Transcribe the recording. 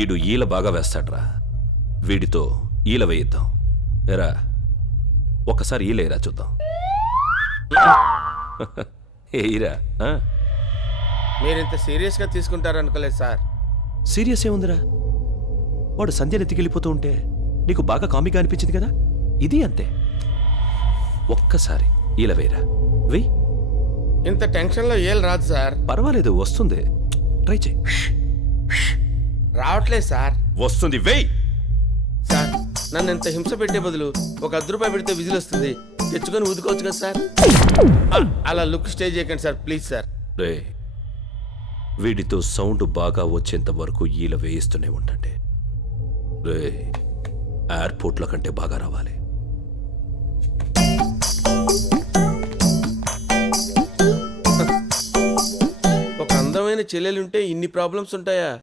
ఈడు ఈల బాగా వేస్తాడ్రా, వీడితో ఈల వేయిద్దాం. ఎరా ఒక్కసారి ఈలేరా చూద్దాం. ఏయిరా. మీరింత సీరియస్గా తీసుకుంటారనుకోలేదు సార్. సీరియస్ ఏముందిరా, వాడు సంధ్యను ఎత్తికెళ్ళిపోతూ ఉంటే నీకు బాగా కామిగా అనిపించింది కదా, ఇది అంతే. ఒక్కసారి ఈల వేయరా, వెయ్యి. ఇంత టెన్షన్లో ఏళ్ళు రాదు సార్. పర్వాలేదు, వస్తుంది, ట్రై చేయి. రావట్లేదు సార్. వస్తుంది, వెయ్యి. సార్ నన్ను ఇంత హింస పెట్టే బదులు ఒక 10 రూపాయలు పెడితే విజిల్ వస్తుంది, తెచ్చుకొని ఊదుకోవచ్చు కదా సార్. అలా లుక్ స్టే చేయకండి సార్, ప్లీజ్ సార్. రే, వీడితో సౌండ్ బాగా వచ్చేంత వరకు ఈల వేయిస్తూనే ఉండండి. రే, ఎయిర్పోర్ట్ల కంటే బాగా రావాలి. ఒక అందమైన చెల్లెలుంటే ఇన్ని ప్రాబ్లమ్స్ ఉంటాయా?